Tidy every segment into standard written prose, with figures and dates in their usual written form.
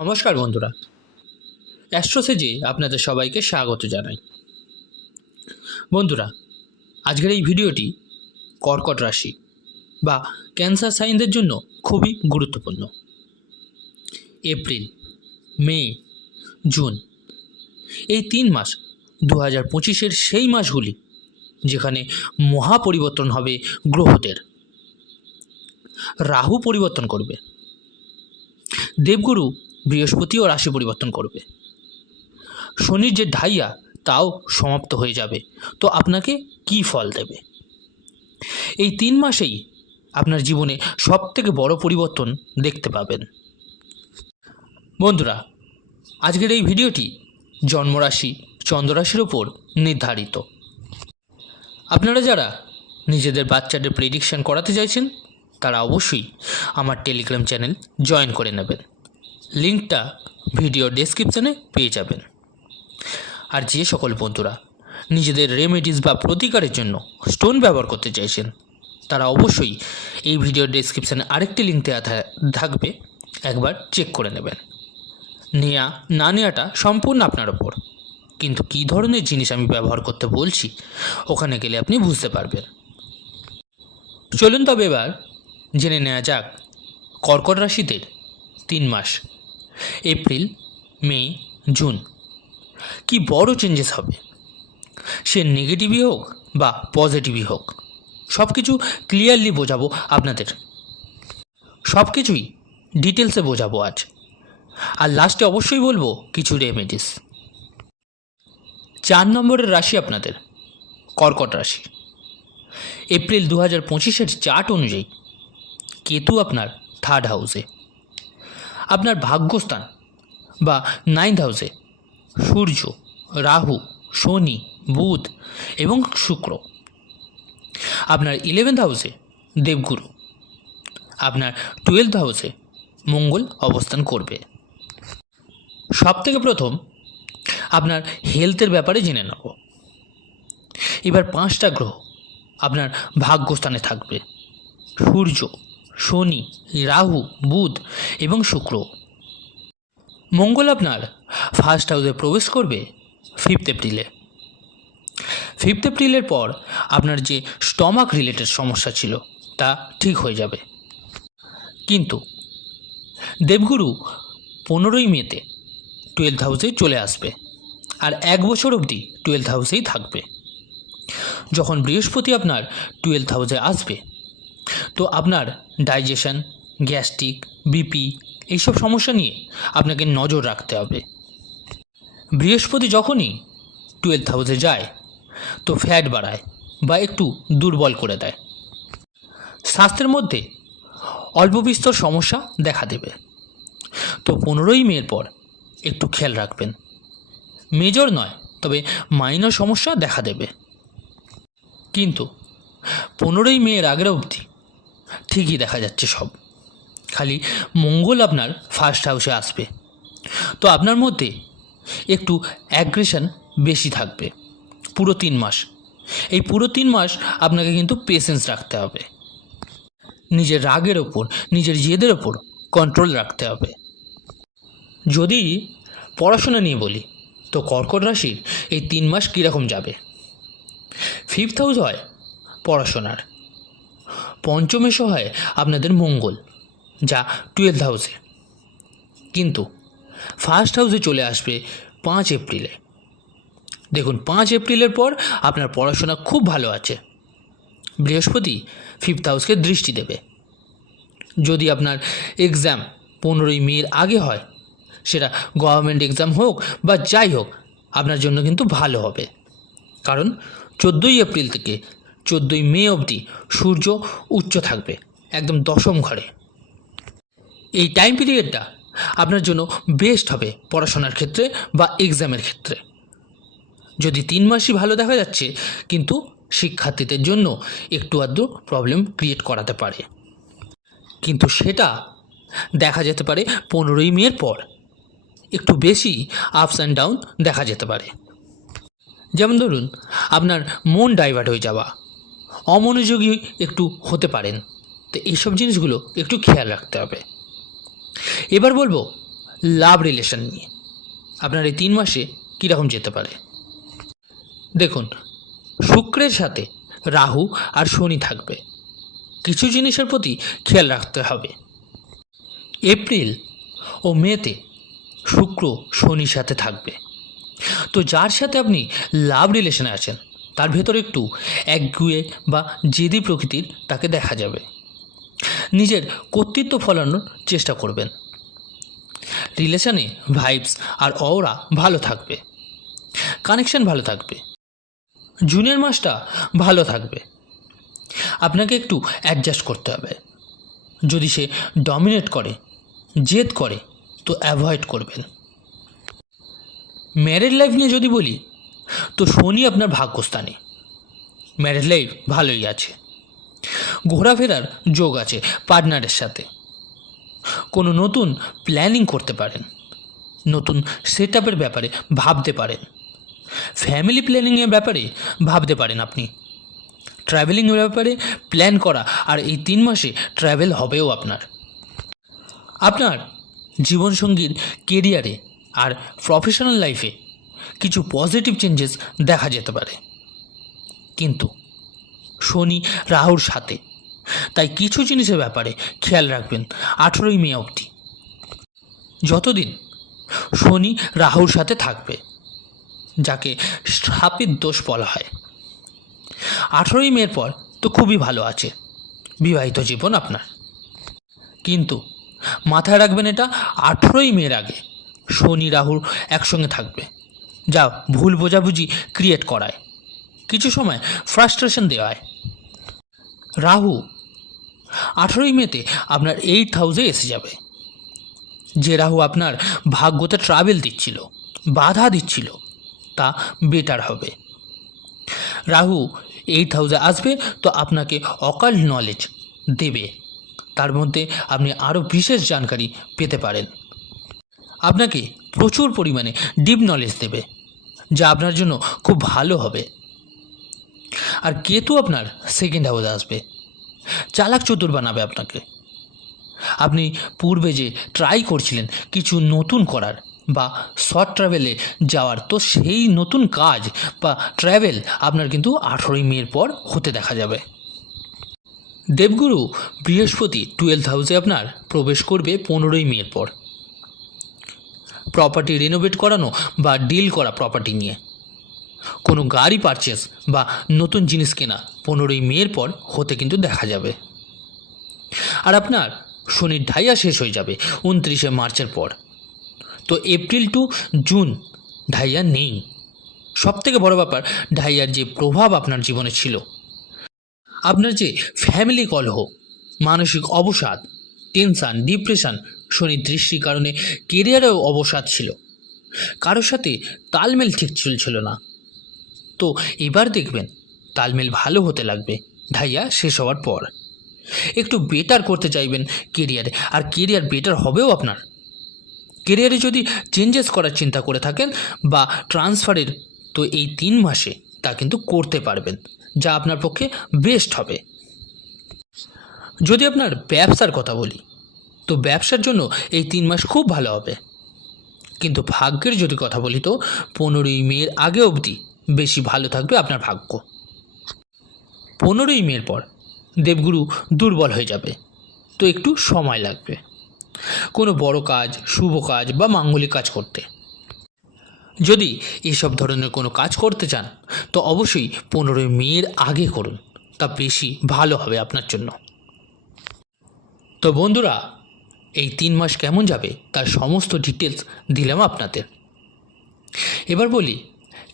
নমস্কার বন্ধুরা, অ্যাস্ট্রোসেজে আপনাদের সবাইকে স্বাগত জানাই। বন্ধুরা, আজকের এই ভিডিওটি কর্কট রাশি বা ক্যান্সার সাইনদের জন্য খুবই গুরুত্বপূর্ণ। এপ্রিল, মে, জুন এই 3 মাস 2025-এর সেই মাসগুলি যেখানে মহা পরিবর্তন হবে গ্রহদের। রাহু পরিবর্তন করবে, দেবগুরু বৃহস্পতিও রাশি পরিবর্তন করবে, শনির যে ঢাইয়া তাও সমাপ্ত হয়ে যাবে। তো আপনাকে কি ফল দেবে? এই 3 মাসেই আপনার জীবনে সবথেকে বড় পরিবর্তন দেখতে পাবেন। বন্ধুরা, আজকের এই ভিডিওটি জন্মরাশি চন্দ্ররাশির ওপর নির্ধারিত। আপনারা যারা নিজেদের বাচ্চাদের প্রেডিকশন করাতে চাইছেন তারা অবশ্যই আমার টেলিগ্রাম চ্যানেল জয়েন করে নেবেন। লিঙ্কটা ভিডিও ডেসক্রিপশানে পেয়ে যাবেন। আর যে সকল বন্ধুরা নিজেদের রেমেডিস বা প্রতিকারের জন্য স্টোন ব্যবহার করতে চাইছেন তারা অবশ্যই এই ভিডিও ডেসক্রিপশানে আরেকটি লিঙ্ক দেওয়া থাকবে, একবার চেক করে নেবেন। নেওয়া না নেওয়াটা সম্পূর্ণ আপনার ওপর, কিন্তু কী ধরনের জিনিস আমি ব্যবহার করতে বলছি ওখানে গেলে আপনি বুঝতে পারবেন। চলুন তবে এবার জেনে নেওয়া যাক কর্কট রাশিদের 3 মাস এপ্রিল, মে, জুন কি বড় চেঞ্জেস হবে। সে নেগেটিভই হোক বা পজিটিভই হোক, সব কিছু ক্লিয়ারলি বোঝাবো আপনাদের। সব কিছুই ডিটেলসে বোঝাবো আজ। আর লাস্টে অবশ্যই বলবো কিছু রেমেডিস। 4 নম্বরের রাশি আপনাদের কর্কট রাশি। এপ্রিল 2025-এর চার্ট অনুযায়ী কেতু আপনার 3rd হাউসে, আপনার ভাগ্যস্থান বা 9th হাউসে সূর্য, রাহু, শনি, বুধ এবং শুক্র। আপনার 11th হাউসে দেবগুরু, আপনার 12th হাউসে মঙ্গল অবস্থান করবে। সবথেকে প্রথম আপনার হেলথের ব্যাপারে জেনে নেব। এবার 5টা গ্রহ আপনার ভাগ্যস্থানে থাকবে: সূর্য, শনি, রাহু, বুধ এবং শুক্র। মঙ্গল আপনার 1st হাউসে প্রবেশ করবে 5th এপ্রিলে। 5th এপ্রিলের পর আপনার যে স্টমাক রিলেটেড সমস্যা ছিল তা ঠিক হয়ে যাবে। কিন্তু দেবগুরু 15ই মেতে 12th হাউসে চলে আসবে আর 1 বছর অবধি 12th হাউসেই থাকবে। যখন বৃহস্পতি আপনার 12th হাউসে আসবে তো আপনার ডাইজেশন, গ্যাস্ট্রিক, বিপি এইসব সমস্যা নিয়ে আপনাকে নজর রাখতে হবে। বৃহস্পতি যখনই 12th হাউসে যায় তো ফ্যাট বাড়ায় বা একটু দুর্বল করে দেয়। স্বাস্থ্যের মধ্যে অল্প বিস্তর সমস্যা দেখা দেবে। তো 15ই মের পর একটু খেয়াল রাখবেন। মেজর নয়, তবে মাইনর সমস্যা দেখা দেবে। কিন্তু 15ই মের আগের অবধি ঠিকই দেখা যাচ্ছে সব। খালি মঙ্গল আপনার 1st হাউসে আসবে তো আপনার মধ্যে একটু অ্যাগ্রেশন বেশি থাকবে পুরো 3 মাস। এই পুরো 3 মাস আপনাকে কিন্তু পেশেন্স রাখতে হবে। নিজের রাগের ওপর, নিজের জেদের ওপর কন্ট্রোল রাখতে হবে। যদি পড়াশোনা নিয়ে বলি তো কর্কট রাশির এই 3 মাস কীরকম যাবে। 5th হাউস হয় পড়াশোনার, পঞ্চমেশ হয় আপনাদের মঙ্গল যা 12th হাউসে, কিন্তু 1st হাউসে চলে আসবে 5 এপ্রিলে। দেখুন, 5 এপ্রিলের পর আপনার পড়াশোনা খুব ভালো আছে। বৃহস্পতি 5th হাউসকে দৃষ্টি দেবে। যদি আপনার এক্সাম 15ই মের আগে হয়, সেটা গভর্নমেন্ট এক্সাম হোক বা যাই হোক, আপনার জন্য কিন্তু ভালো হবে। কারণ 14ই এপ্রিল থেকে 14ই মে অবধি সূর্য উচ্চ থাকবে একদম 10ম ঘরে। এই টাইম পিরিয়ডটা আপনার জন্য বেস্ট হবে পড়াশোনার ক্ষেত্রে বা এক্সামের ক্ষেত্রে। যদি 3 মাসই ভালো দেখা যাচ্ছে, কিন্তু শিক্ষার্থীদের জন্য একটু আধটু প্রবলেম ক্রিয়েট করাতে পারে, কিন্তু সেটা দেখা যেতে পারে 15ই মের পর। একটু বেশি আপস অ্যান্ড ডাউন দেখা যেতে পারে। যেমন ধরুন, আপনার মন ডাইভার্ট হয়ে যাওয়া, অমনোযোগী একটু হতে পারেন। তো এইসব জিনিসগুলো একটু খেয়াল রাখতে হবে। এবার বলবো লাভ রিলেশন নিয়ে আপনার এই 3 মাসে কীরকম যেতে পারে। দেখুন, শুক্রের সাথে রাহু আর শনি থাকবে, কিছু জিনিসের প্রতি খেয়াল রাখতে হবে। এপ্রিল ও মেতে শুক্র শনির সাথে থাকবে, তো যার সাথে আপনি লাভ রিলেশনে আছেন তার ভেতরে একটু একগুঁয়ে বা জেদি প্রকৃতির তাকে দেখা যাবে। নিজের কর্তৃত্ব ফলানোর চেষ্টা করবেন। রিলেশনে ভাইবস আর অওরা ভালো থাকবে, কানেকশন ভালো থাকবে, জুনের মাসটা ভালো থাকবে। আপনাকে একটু অ্যাডজাস্ট করতে হবে। যদি সে ডমিনেট করে, জেদ করে, তো অ্যাভয়েড করবেন। ম্যারেড লাইফ নিয়ে যদি বলি, তো শনি আপনার ভাগ্যস্থানে, ম্যারেড লাইফ ভালোই আছে। ঘোরাফেরার যোগ আছে পার্টনারের সাথে। কোনো নতুন প্ল্যানিং করতে পারেন, নতুন সেট আপের ব্যাপারে ভাবতে পারেন, ফ্যামিলি প্ল্যানিংয়ের ব্যাপারে ভাবতে পারেন আপনি। ট্রাভেলিংয়ের ব্যাপারে প্ল্যান করা, আর এই 3 মাসে ট্রাভেল হবেও আপনার। আপনার জীবনসঙ্গীর কেরিয়ারে আর প্রফেশনাল লাইফে কিছু পজিটিভ চেঞ্জেস দেখা যেতে পারে, কিন্তু শনি রাহুর সাথে, তাই কিছু জিনিসের ব্যাপারে খেয়াল রাখবেন 18ই মে অবধি। যতদিন শনি রাহুর সাথে থাকবে, যাকে স্থাপিত দোষ বলা হয়, 18ই মের পর তো খুবই ভালো আছে বিবাহিত জীবন আপনার। কিন্তু মাথায় রাখবেন, এটা 18ই মের আগে শনি রাহুর একসঙ্গে থাকবে, যা ভুল বোঝাবুঝি ক্রিয়েট করায়, কিছু সময় ফ্রাস্ট্রেশন দেওয়ায়। রাহু 18ই মেতে আপনার 8th হাউসে এসে যাবে। যে রাহু আপনার ভাগ্যতে ট্রাভেল দিচ্ছিল, বাধা দিচ্ছিল, তা বেটার হবে। রাহু 8th হাউসে আসবে, তো আপনাকে অকাল্ট নলেজ দেবে, তার মধ্যে আপনি আরও বিশেষ জানকারি পেতে পারেন। আপনাকে প্রচুর পরিমাণে ডিপ নলেজ দেবে, যা আপনার জন্য খুব ভালো হবে। আর কেতু আপনার 2nd হাউসে আসবে, চালাক চতুর বানাবে আপনাকে। আপনি পূর্বে যে ট্রাই করছিলেন কিছু নতুন করার বা শর্ট ট্রাভেলে যাওয়ার, তো সেই নতুন কাজ বা ট্রাভেল আপনার কিন্তু 18ই মের পর হতে দেখা যাবে। দেবগুরু বৃহস্পতি 12th হাউসে আপনার প্রবেশ করবে 15ই মের পর। প্রপার্টি রিনোভেট করানো বা ডিল করা প্রপার্টি নিয়ে, কোনো গাড়ি পারচেস বা নতুন জিনিস কেনা 15ই মের পর হতে কিন্তু দেখা যাবে। আর আপনার শনির ঢাইয়া শেষ হয়ে যাবে 29শে মার্চের পর, তো এপ্রিল টু জুন ঢাইয়া নেই। সবথেকে বড় ব্যাপার, ঢাইয়ার যে প্রভাব আপনার জীবনে ছিল, আপনার যে ফ্যামিলি কলহ, মানসিক অবসাদ, টেনশান, ডিপ্রেশন, শনির দৃষ্টির কারণে কেরিয়ারেও অবসাদ ছিল, কারোর সাথে তালমেল ঠিক চলছিল না, তো এবার দেখবেন তালমেল ভালো হতে লাগবে ঢাইয়া শেষ হওয়ার পর। একটু বেটার করতে চাইবেন কেরিয়ারে, আর কেরিয়ার বেটার হবেও আপনার। কেরিয়ারে যদি চেঞ্জেস করার চিন্তা করে থাকেন বা ট্রান্সফারের, তো এই 3 মাসে তা কিন্তু করতে পারবেন, যা আপনার পক্ষে বেস্ট হবে। যদি আপনার ব্যবসার কথা বলি, তো ব্যবসার জন্য এই 3 মাস খুব ভালো হবে। কিন্তু ভাগ্যের যদি কথা বলি, তো 15ই মের আগে অবধি বেশি ভালো থাকবে আপনার ভাগ্য। 15ই মের পর দেবগুরু দুর্বল হয়ে যাবে, তো একটু সময় লাগবে কোনো বড় কাজ, শুভ কাজ বা মাঙ্গলিক কাজ করতে। যদি এসব ধরনের কোনো কাজ করতে চান, তো অবশ্যই 15ই মের আগে করুন, তা বেশি ভালো হবে আপনার জন্য। তো বন্ধুরা, এই 3 মাস কেমন যাবে তার সমস্ত ডিটেলস দিলাম আপনাদের। এবার বলি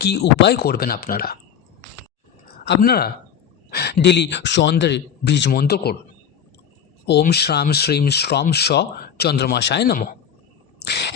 কি উপায় করবেন আপনারা। আপনারা ডেলি চন্দ্রের বীজ মন্ত্র করুন। ওম শ্রাম শ্রীম শ্রম স চন্দ্রমাশায় নমঃ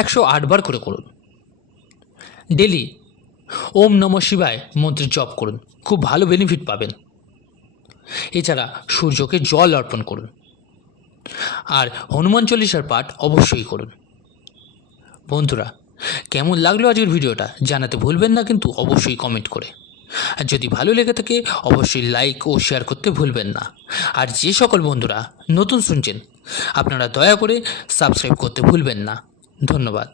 108 বার করে করুন। ডেলি ওম নমঃ শিবায় মন্ত্রের জপ করুন, খুব ভালো বেনিফিট পাবেন। এছাড়া সূর্যকে জল অর্পণ করুন, আর হনুমান চল্লিশার পাঠ অবশ্যই করুন। বন্ধুরা, কেমন লাগলো আজকের ভিডিওটা জানাতে ভুলবেন না কিন্তু অবশ্যই কমেন্ট করে। আর যদি ভালো লেগে থাকে অবশ্যই লাইক ও শেয়ার করতে ভুলবেন না। আর যে সকল বন্ধুরা নতুন শুনছেন, আপনারা দয়া করে সাবস্ক্রাইব করতে ভুলবেন না। ধন্যবাদ।